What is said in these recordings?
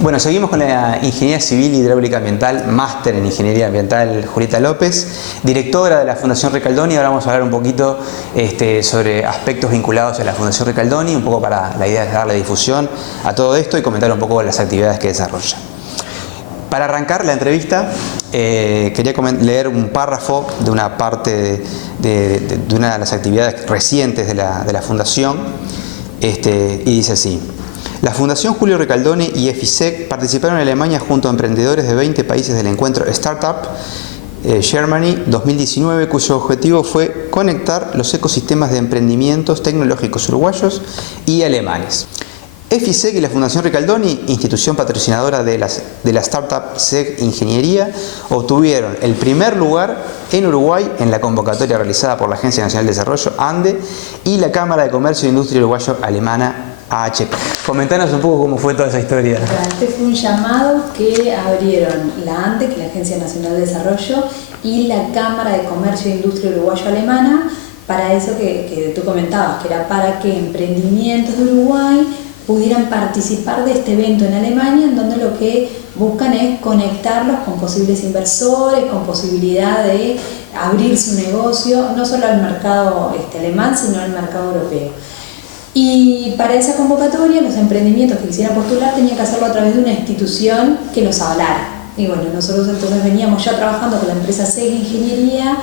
Bueno, seguimos con la Ingeniería Civil Hidráulica Ambiental, máster en Ingeniería Ambiental, Julieta López, directora de la Fundación Ricaldoni. Ahora vamos a hablar un poquito sobre aspectos vinculados a la Fundación Ricaldoni, un poco para la idea de darle difusión a todo esto y comentar un poco las actividades que desarrolla. Para arrancar la entrevista, quería leer un párrafo de una parte de una de las actividades recientes de la Fundación, y dice así: la Fundación Julio Ricaldoni y EFISEC participaron en Alemania junto a emprendedores de 20 países del encuentro Startup Germany 2019, cuyo objetivo fue conectar los ecosistemas de emprendimientos tecnológicos uruguayos y alemanes. EFISEC y la Fundación Ricaldoni, institución patrocinadora de la Startup SEG Ingeniería, obtuvieron el primer lugar en Uruguay en la convocatoria realizada por la Agencia Nacional de Desarrollo, ANDE, y la Cámara de Comercio e Industria Uruguayo Alemana, AHP. Comentanos un poco cómo fue toda esa historia. Este fue un llamado que abrieron la ANDE, que es la Agencia Nacional de Desarrollo, y la Cámara de Comercio e Industria Uruguayo-Alemana, para eso que tú comentabas, que era para que emprendimientos de Uruguay pudieran participar de este evento en Alemania, en donde lo que buscan es conectarlos con posibles inversores, con posibilidad de abrir su negocio, no solo al mercado alemán, sino al mercado europeo. Y para esa convocatoria, los emprendimientos que quisieran postular tenían que hacerlo a través de una institución que los avalara. Y bueno, nosotros entonces veníamos ya trabajando con la empresa SEG Ingeniería,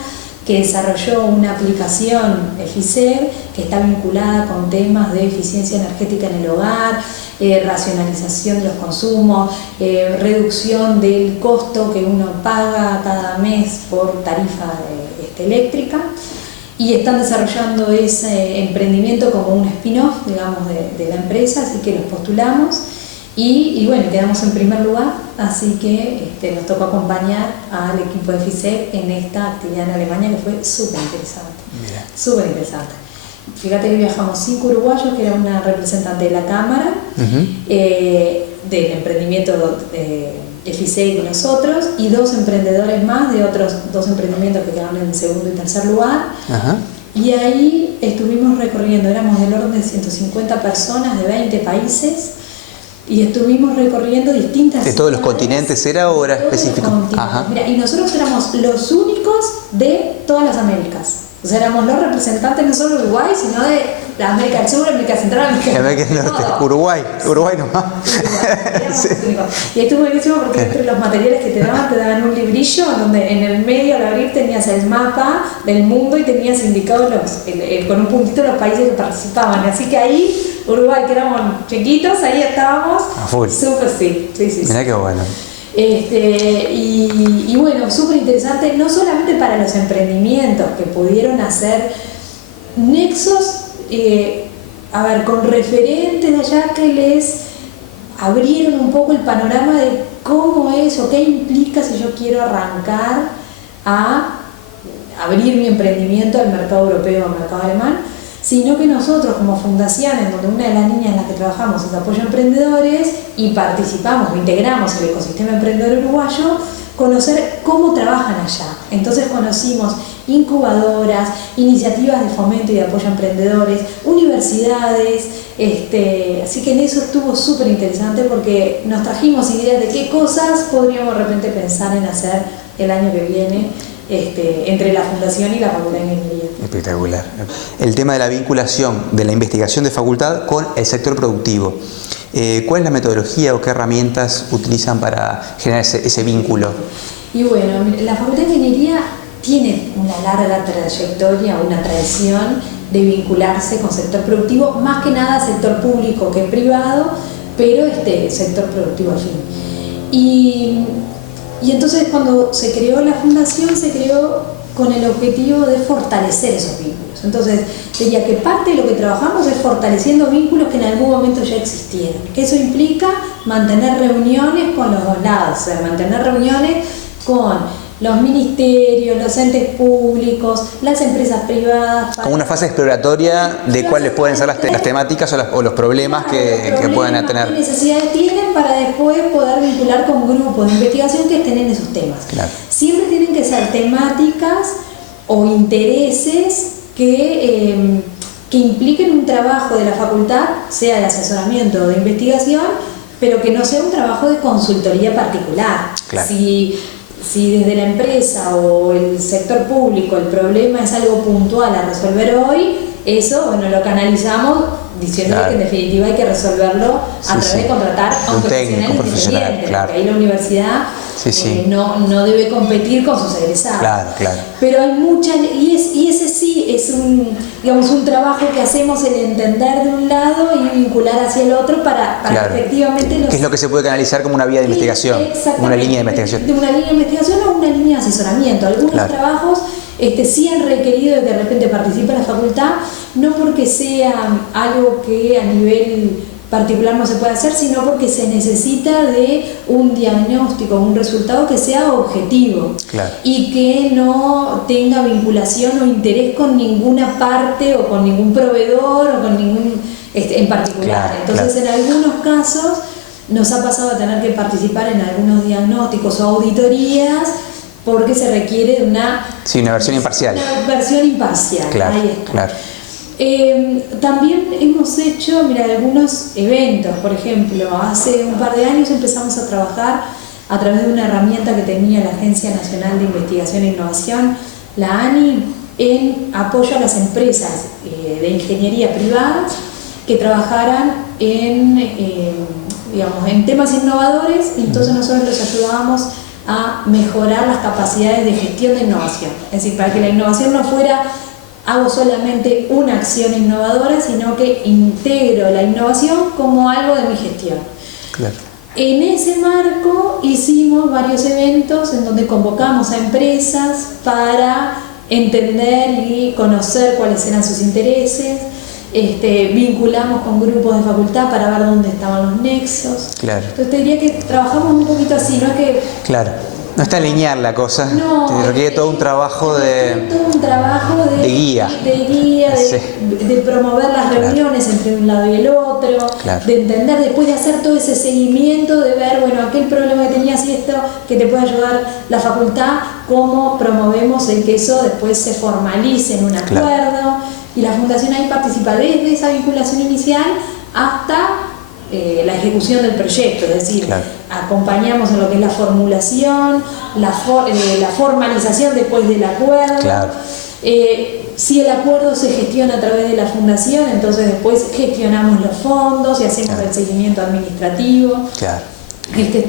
que desarrolló una aplicación EFISEG que está vinculada con temas de eficiencia energética en el hogar, racionalización de los consumos, reducción del costo que uno paga cada mes por tarifa eléctrica. Y están desarrollando ese emprendimiento como un spin-off, digamos, de la empresa, así que los postulamos y bueno, quedamos en primer lugar, así que nos tocó acompañar al equipo de EFISEC en esta actividad en Alemania, que fue súper interesante. Súper interesante. Fíjate que viajamos 5 uruguayos, que era una representante de la Cámara, del emprendimiento de EFISEC y nosotros, y 2 emprendedores más de otros 2 emprendimientos que quedaron en segundo y tercer lugar. Y ahí estuvimos recorriendo, éramos del orden de 150 personas de 20 países, y estuvimos recorriendo distintas ¿de todos los continentes era o era específico? Mira, y nosotros éramos los únicos de todas las Américas. O sea, éramos los representantes no solo de Uruguay, sino de la América del Sur, América Central, América del Norte. Uruguay nomás. Sí. Y estuvo buenísimo porque entre los materiales que te daban un librillo donde en el medio al abrir tenías el mapa del mundo y tenías indicados con un puntito los países que participaban. Así que ahí, Uruguay, que éramos chiquitos, ahí estábamos. A full. Súper, sí. Mirá qué bueno. Y bueno, súper interesante, no solamente para los emprendimientos que pudieron hacer nexos, con referentes de allá que les abrieron un poco el panorama de cómo es o qué implica si yo quiero arrancar a abrir mi emprendimiento al mercado europeo o al mercado alemán, sino que nosotros como fundación, en donde una de las líneas en las que trabajamos es apoyo a emprendedores y participamos, integramos el ecosistema emprendedor uruguayo, conocer cómo trabajan allá. Entonces conocimos incubadoras, iniciativas de fomento y de apoyo a emprendedores, universidades, así que en eso estuvo súper interesante porque nos trajimos ideas de qué cosas podríamos de repente pensar en hacer el año que viene entre la Fundación y la Facultad de Ingeniería. Espectacular. El tema de la vinculación de la investigación de facultad con el sector productivo. ¿Cuál es la metodología o qué herramientas utilizan para generar ese vínculo? Y bueno, la Facultad de Ingeniería tiene una larga trayectoria, una tradición de vincularse con sector productivo, más que nada sector público que privado, pero sector productivo al fin. Y entonces cuando se creó la fundación, se creó con el objetivo de fortalecer esos vínculos. Entonces, diría que parte de lo que trabajamos es fortaleciendo vínculos que en algún momento ya existieron. Eso implica mantener reuniones con los dos lados, o sea, mantener reuniones con los ministerios, los entes públicos, las empresas privadas. Como una fase exploratoria de cuáles pueden ser las temáticas o los problemas que puedan tener. ¿Qué necesidades tienen para después poder vincular con grupos de investigación que estén en esos temas? Claro. Siempre tienen que ser temáticas o intereses que impliquen un trabajo de la facultad, sea de asesoramiento o de investigación, pero que no sea un trabajo de consultoría particular. Claro. Si desde la empresa o el sector público el problema es algo puntual a resolver hoy, eso, bueno, lo canalizamos diciendo que en definitiva hay que resolverlo a través de contratar a un profesional independiente, porque ahí la universidad no debe competir con sus egresados. Claro. Pero hay muchas, y ese sí es un trabajo que hacemos, el entender de un lado y vincular hacia el otro para efectivamente... ¿Qué es lo que se puede canalizar como una vía de investigación? Una línea de investigación. De una línea de investigación o una línea de asesoramiento. Algunos trabajos sí han requerido de que de repente participe la facultad, no porque sea algo que a nivel particular no se puede hacer, sino porque se necesita de un diagnóstico, un resultado que sea objetivo y que no tenga vinculación o interés con ninguna parte o con ningún proveedor o con ningún en particular. Entonces en algunos casos nos ha pasado a tener que participar en algunos diagnósticos o auditorías porque se requiere de una versión imparcial. Una versión imparcial. Ahí está. También hemos hecho, algunos eventos. Por ejemplo, hace un par de años empezamos a trabajar a través de una herramienta que tenía la Agencia Nacional de Investigación e Innovación, la ANI, en apoyo a las empresas de ingeniería privadas que trabajaran en temas innovadores, y entonces nosotros los ayudábamos a mejorar las capacidades de gestión de innovación. Es decir, para que la innovación no fuera hago solamente una acción innovadora, sino que integro la innovación como algo de mi gestión. En ese marco hicimos varios eventos en donde convocamos a empresas para entender y conocer cuáles eran sus intereses. Vinculamos con grupos de facultad para ver dónde estaban los nexos. Entonces te diría que trabajamos un poquito así, no es que... No está lineal la cosa, requiere todo un trabajo de guía. De promover las reuniones entre un lado y el otro, de entender, después de hacer todo ese seguimiento, de ver, aquel problema que tenías y esto, que te puede ayudar la facultad, cómo promovemos el que eso después se formalice en un acuerdo. Y la Fundación ahí participa desde esa vinculación inicial hasta la ejecución del proyecto, es decir, acompañamos en lo que es la formulación, la formalización después del acuerdo. Si el acuerdo se gestiona a través de la Fundación, entonces después gestionamos los fondos y hacemos el seguimiento administrativo.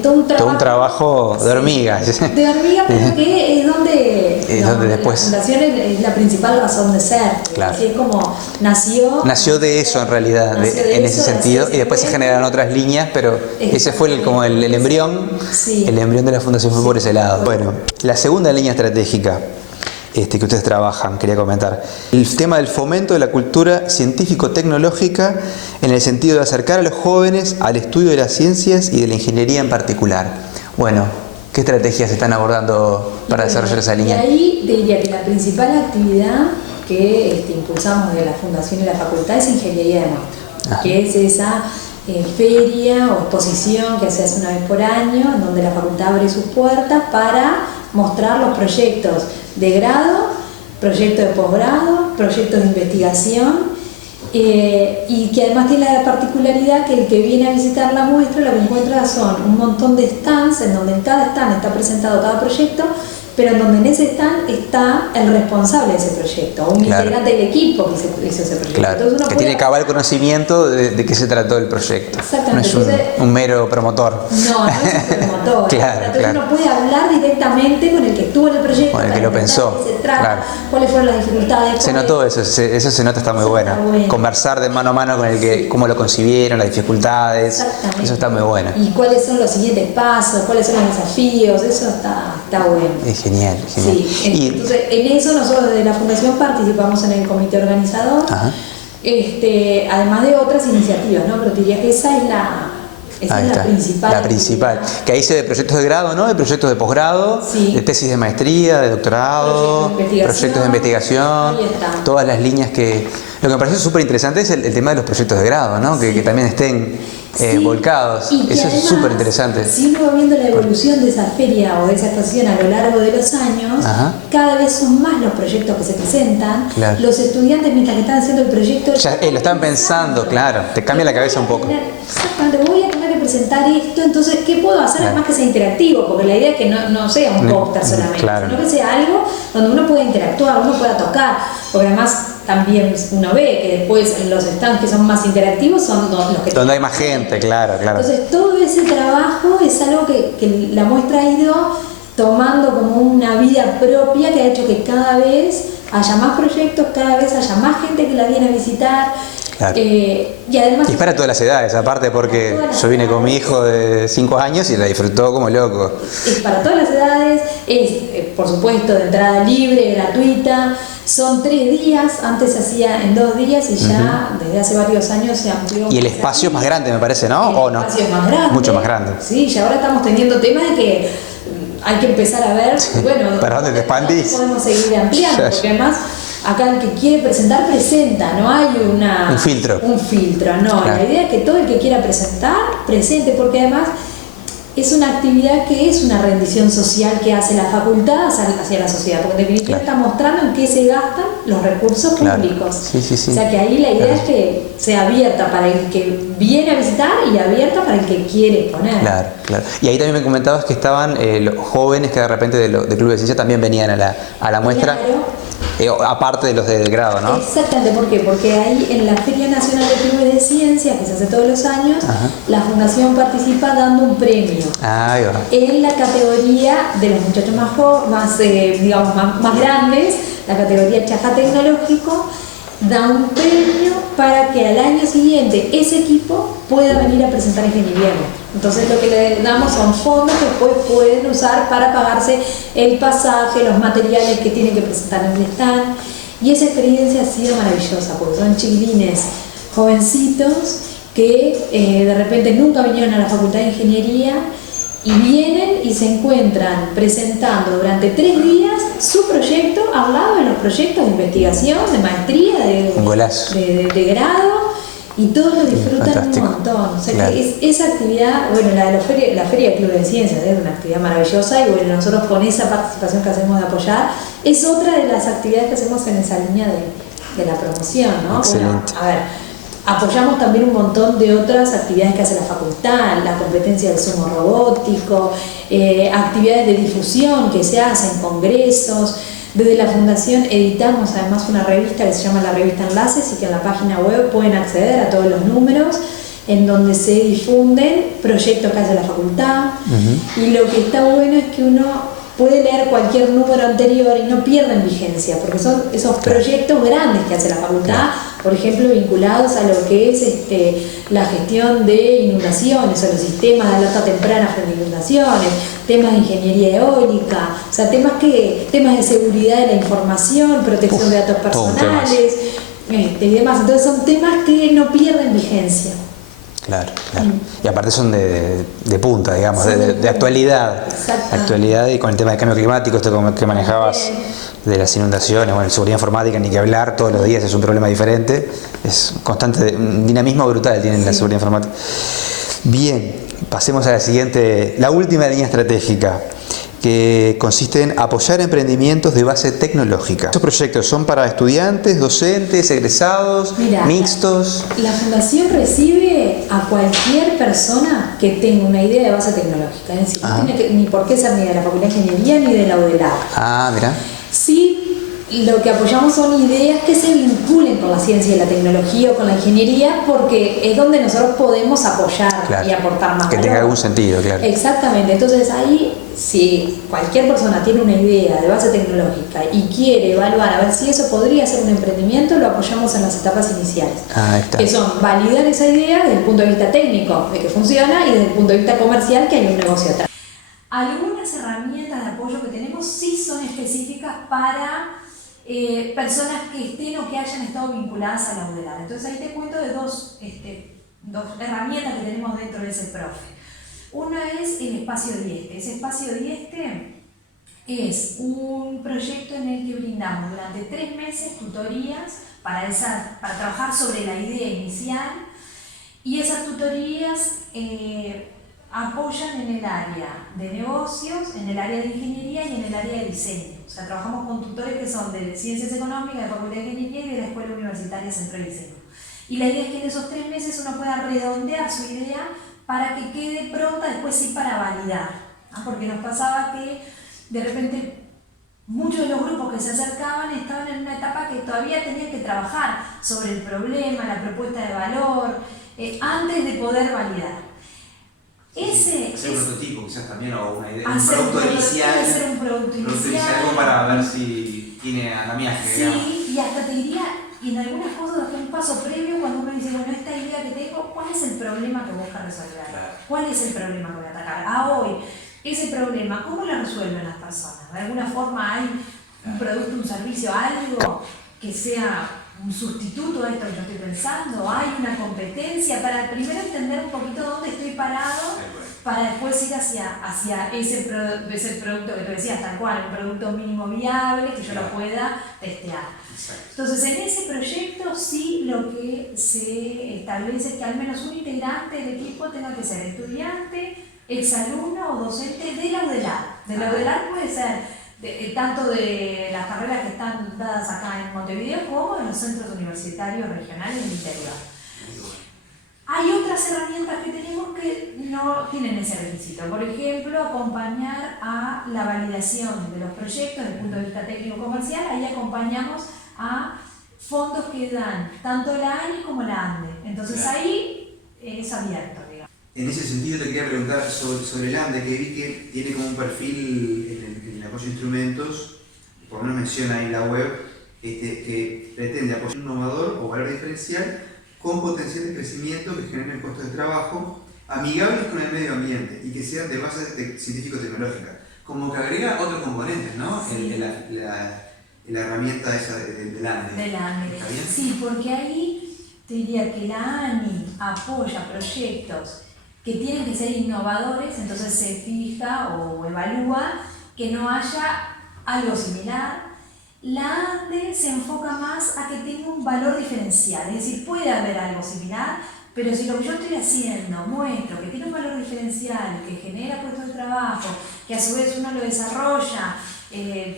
Todo un trabajo de hormiga. De hormiga, pero que es donde después... La fundación es la principal razón de ser. Así es como nació de eso en realidad, en ese sentido, y después se generan otras líneas, pero ese fue el embrión. El embrión de la fundación fue por ese lado. Bueno, la segunda línea estratégica que ustedes trabajan, quería comentar. El tema del fomento de la cultura científico-tecnológica en el sentido de acercar a los jóvenes al estudio de las ciencias y de la ingeniería en particular. Bueno, ¿qué estrategias se están abordando para desarrollar esa línea? Y ahí te diría que la principal actividad que impulsamos de la Fundación y la Facultad es Ingeniería de Muestra, que es esa feria o exposición que se hace una vez por año, en donde la Facultad abre sus puertas para mostrar los proyectos de grado, proyectos de posgrado, proyectos de investigación, y que además tiene la particularidad que el que viene a visitar la muestra lo que encuentra son un montón de stands, en donde en cada stand está presentado cada proyecto, pero en donde en ese stand está el responsable de ese proyecto, un integrante del equipo que hizo ese proyecto. Entonces que tiene cabal conocimiento de qué se trató el proyecto. No es un mero promotor. No es un promotor. Entonces uno puede hablar directamente con el que estuvo en el proyecto, con el que lo pensó. Cuáles fueron las dificultades. Se notó eso se nota, está muy bueno. Conversar de mano a mano con el que, cómo lo concibieron, las dificultades. Eso está muy bueno. Y cuáles son los siguientes pasos, cuáles son los desafíos, eso está bueno. Genial. Entonces en eso nosotros desde la Fundación participamos en el comité organizador, además de otras iniciativas, pero te diría que esa es la principal. La principal. Que ahí se ve proyectos de grado, ¿no? De proyectos de posgrado, de tesis de maestría, de doctorado, proyectos de investigación, todas las líneas que... Lo que me parece súper interesante es el tema de los proyectos de grado, ¿no? Que también estén volcados. Eso es súper interesante. Si uno va viendo la evolución de esa feria o de esa exposición a lo largo de los años, cada vez son más los proyectos que se presentan. Los estudiantes, mientras que están haciendo el proyecto, ya lo están pensando, te cambia la cabeza un poco. Exactamente, voy a tener que presentar esto, entonces, ¿qué puedo hacer además que sea interactivo? Porque la idea es que no sea un póster solamente, sino que sea algo donde uno pueda interactuar, uno pueda tocar, porque además también uno ve que después los stands que son más interactivos son los que... Donde hay más gente, claro. Entonces todo ese trabajo es algo que la muestra ha ido tomando como una vida propia, que ha hecho que cada vez haya más proyectos, cada vez haya más gente que la viene a visitar. Claro. Y además... Y es para todas las edades, aparte porque yo vine con mi hijo de 5 años y la disfrutó como loco. Es para todas las edades, es por supuesto de entrada libre, gratuita, son 3 días, antes se hacía en 2 días y ya desde hace varios años se amplió. Y el espacio es más grande, me parece, ¿no? ¿O no? El espacio es más grande. Mucho más grande. Sí, y ahora estamos teniendo temas de que hay que empezar a ver, bueno, ¿para dónde te expandís? Podemos seguir ampliando, porque además acá el que quiere presentar, presenta, no hay un filtro, no, claro. La idea es que todo el que quiera presentar, presente, porque además es una actividad que es una rendición social que hace la facultad hacia la sociedad, porque en definitiva está mostrando en qué se gastan los recursos públicos. Sí. O sea que ahí la idea es que sea abierta para el que viene a visitar y abierta para el que quiere exponer. Claro. Y ahí también me comentabas que estaban los jóvenes que de repente de Club de Ciencia también venían a la muestra. Claro. Aparte de los del grado, ¿no? Exactamente, ¿por qué? Porque ahí en la Feria Nacional de Clubes de Ciencia, que se hace todos los años, la Fundación participa dando un premio en la categoría de los muchachos más grandes, la categoría Chaja Tecnológico, da un premio para que al año siguiente ese equipo pueda venir a presentar ingeniería. Entonces lo que le damos son fondos que después pueden usar para pagarse el pasaje, los materiales que tienen que presentar en el stand. Y esa experiencia ha sido maravillosa, porque son chiquilines jovencitos que de repente nunca vinieron a la Facultad de Ingeniería y vienen y se encuentran presentando durante 3 días su proyecto al lado de los proyectos de investigación, de maestría, de grado, y todos lo disfrutan un montón. O sea que esa actividad, bueno, la Feria de Club de Ciencias es una actividad maravillosa, y bueno, nosotros con esa participación que hacemos de apoyar, es otra de las actividades que hacemos en esa línea de la promoción, ¿no? Excelente. Bueno, a ver, apoyamos también un montón de otras actividades que hace la facultad, la competencia del sumo robótico, actividades de difusión que se hacen, congresos. Desde la Fundación editamos además una revista que se llama la revista Enlaces, y que en la página web pueden acceder a todos los números, en donde se difunden proyectos que hace la facultad. Y lo que está bueno es que uno puede leer cualquier número anterior y no pierden vigencia, porque son esos proyectos grandes que hace la facultad, por ejemplo, vinculados a lo que es la gestión de inundaciones o los sistemas de alerta temprana frente a inundaciones, temas de ingeniería eólica, o sea, temas de seguridad de la información, protección de datos personales y demás. Entonces son temas que no pierden vigencia. Claro. Y aparte son de punta, digamos, de actualidad. Actualidad, y con el tema del cambio climático, esto que manejabas de las inundaciones, bueno, seguridad informática, ni que hablar, todos los días es un problema diferente, es constante, un dinamismo brutal tiene la seguridad informática. Bien, pasemos a la última línea estratégica, que consiste en apoyar emprendimientos de base tecnológica. Estos proyectos son para estudiantes, docentes, egresados, mixtos. La Fundación recibe a cualquier persona que tenga una idea de base tecnológica, es decir, no tiene ni por qué ser ni de la Facultad de Ingeniería ni de la UDELAR. Mira. Sí, lo que apoyamos son ideas que se vinculen con la ciencia y la tecnología o con la ingeniería, porque es donde nosotros podemos apoyar y aportar más que tenga algún sentido, claro. Exactamente. Entonces ahí, si cualquier persona tiene una idea de base tecnológica y quiere evaluar a ver si eso podría ser un emprendimiento, lo apoyamos en las etapas iniciales, que son validar esa idea desde el punto de vista técnico, de que funciona, y desde el punto de vista comercial, que hay un negocio atrás. Algunas herramientas de apoyo que tenemos sí son específicas para personas que estén o que hayan estado vinculadas a la UDELAR. Entonces ahí te cuento de dos herramientas que tenemos dentro de ese profe. Una es el Espacio Dieste. Ese Espacio Dieste es un proyecto en el que brindamos durante 3 meses tutorías para trabajar sobre la idea inicial, y esas tutorías apoyan en el área de negocios, en el área de ingeniería y en el área de diseño. O sea, trabajamos con tutores que son de Ciencias Económicas, de Facultad de Ingeniería y de la Escuela Universitaria Centro de Diseño. Y la idea es que en esos 3 meses uno pueda redondear su idea para que quede pronta después sí para validar, ¿no? Porque nos pasaba que de repente muchos de los grupos que se acercaban estaban en una etapa que todavía tenían que trabajar sobre el problema, la propuesta de valor, antes de poder validar. Hacer un prototipo quizás también, o una idea, un producto inicial. Hacer un producto inicial algo para ver si tiene andamiaje. Sí, digamos. Y hasta te diría, y en algunas cosas un paso previo cuando uno dice, bueno, esta idea que tengo, ¿cuál es el problema que busca resolver? Claro. ¿Cuál es el problema que voy a atacar? Hoy, ese problema, ¿cómo lo resuelven las personas? ¿De alguna forma hay un producto, un servicio, algo que sea un sustituto a esto que yo estoy pensando? ¿Hay una competencia? Para primero entender un poquito dónde estoy parado, para después ir hacia ese producto que tú decías, tal cual, un producto mínimo viable que yo lo pueda testear. Entonces, en ese proyecto sí lo que se establece es que al menos un integrante del equipo tenga que ser estudiante, exalumno o docente de la UDELAR. De la UDELAR puede ser tanto de las carreras que están dadas acá en Montevideo como en los centros universitarios regionales del interior. Hay otras herramientas que tenemos que no tienen ese requisito. Por ejemplo, acompañar a la validación de los proyectos desde el punto de vista técnico-comercial. Ahí acompañamos a fondos que dan tanto la ANI como la ANDE. Entonces ahí es abierto, digamos. En ese sentido te quería preguntar sobre el ANDE, que vi que tiene como un perfil en el apoyo a instrumentos, por lo menos menciona ahí en la web, que pretende apoyar un innovador o valor diferencial con potencial de crecimiento que generen costos de trabajo amigables con el medio ambiente y que sean de base científico-tecnológica. Como que agrega otros componentes, ¿no? Sí. La herramienta esa del ANDE. Del ANDE. ¿Está bien? Sí, porque ahí te diría que la ANI apoya proyectos que tienen que ser innovadores, entonces se fija o evalúa que no haya algo similar. La ANDE se enfoca más a que tenga un valor diferencial, es decir, puede haber algo similar, pero si lo que yo estoy haciendo muestro que tiene un valor diferencial, que genera puestos de trabajo, que a su vez uno lo desarrolla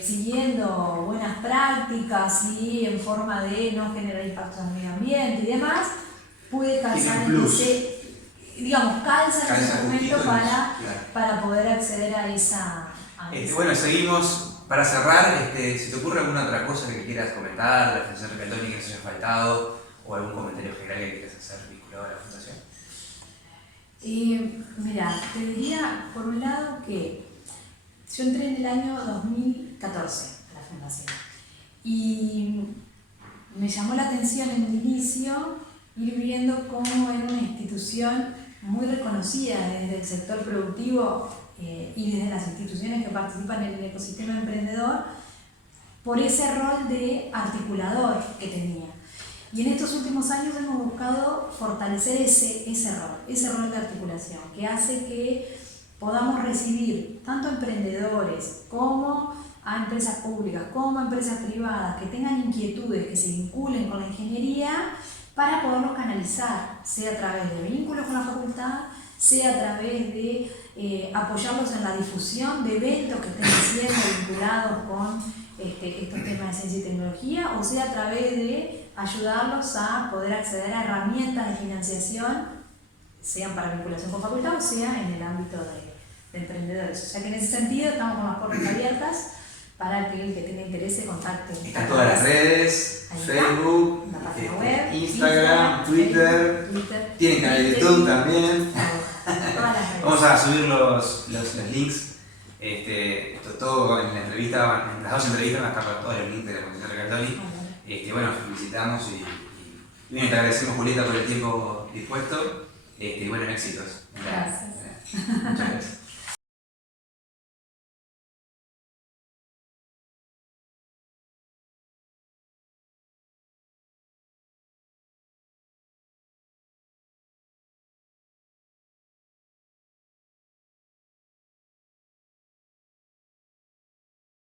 siguiendo buenas prácticas y en forma de no generar impactos en el medio ambiente y demás, puede calzar en ese, digamos, calza en ese momento para poder acceder a esa... Bueno, seguimos. Para cerrar, ¿se te ocurre alguna otra cosa que quieras comentar de la Fundación Recaldoni que nos haya faltado o algún comentario general que quieras hacer vinculado a la Fundación? Mira, te diría por un lado que yo entré en el año 2014 a la Fundación y me llamó la atención en el inicio ir viendo cómo era una institución muy reconocida desde el sector productivo y desde las instituciones que participan en el ecosistema emprendedor por ese rol de articulador que tenía. Y en estos últimos años hemos buscado fortalecer ese rol de articulación, que hace que podamos recibir tanto emprendedores como a empresas públicas, como a empresas privadas que tengan inquietudes, que se vinculen con la ingeniería para poderlos canalizar, sea a través de vínculos con la facultad, sea a través de apoyarlos en la difusión de eventos que estén siendo vinculados con estos temas de ciencia y tecnología, o sea a través de ayudarlos a poder acceder a herramientas de financiación, sean para vinculación con facultad o sea en el ámbito de emprendedores. O sea que en ese sentido estamos con las puertas abiertas para aquel que tenga interés de contacte. Están todas las redes, Facebook, la página web, Instagram, Twitter, tienen canal de YouTube también. Vamos a subir los links, todo en la entrevista, en las dos entrevistas van a estar todos los links de la Fundación Recaldoni. Bueno, felicitamos y te agradecemos, Julieta, por el tiempo dispuesto. Bueno, éxitos. Gracias. Muchas gracias.